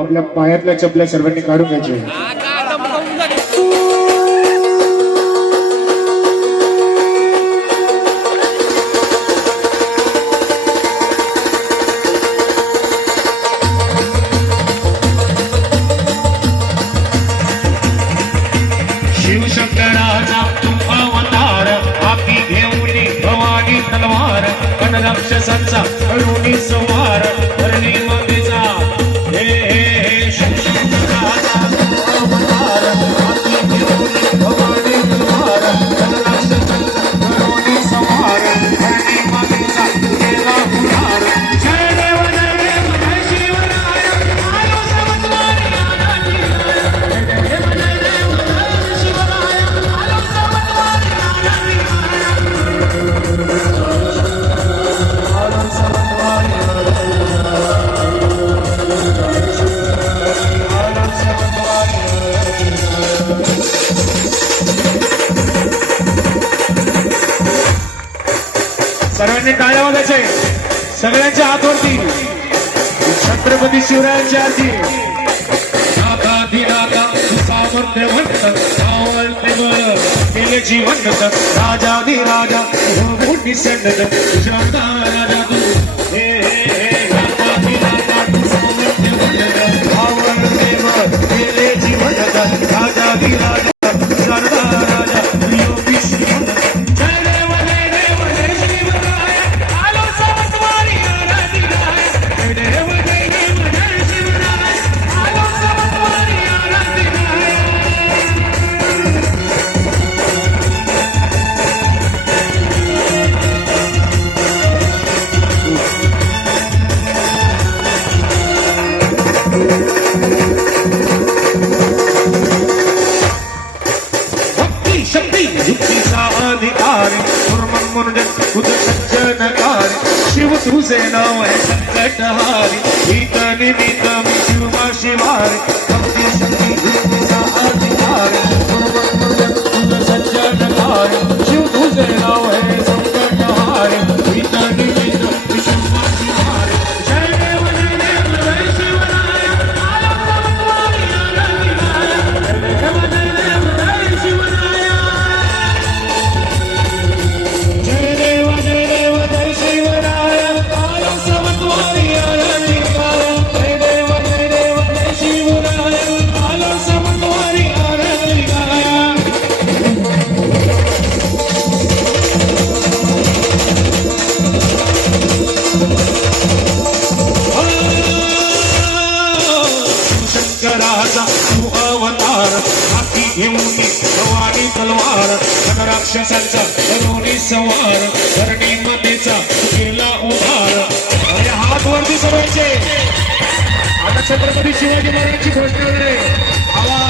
आपल्या पायातल्या चपल्या सर्वांनी काढून घ्यायचे. तलवार कनराक्षसांचा अरुणी सवार अरणी मग सर्वांनी टाळ्या वाजायचे. सगळ्यांच्या हातवरती. छत्रपती शिवरायांच्या आरती नाता दिनाता सामर्थ्य म्हणतात. केले जीवन राजा निराजा राजा संगत तुझ्या तुझे नाव आहे कंठहारी ही तन मी तमी शिवमा शिवारी माझा तू अवतार. हाती घेऊन भवानी तलवार. राक्षसांचा रोणी संवार. धरणी मातेचा गेला उभार. अरे हात वरती सगळ्यांचे आता छत्रपती शिवाजी महाराजची घोषणा आवा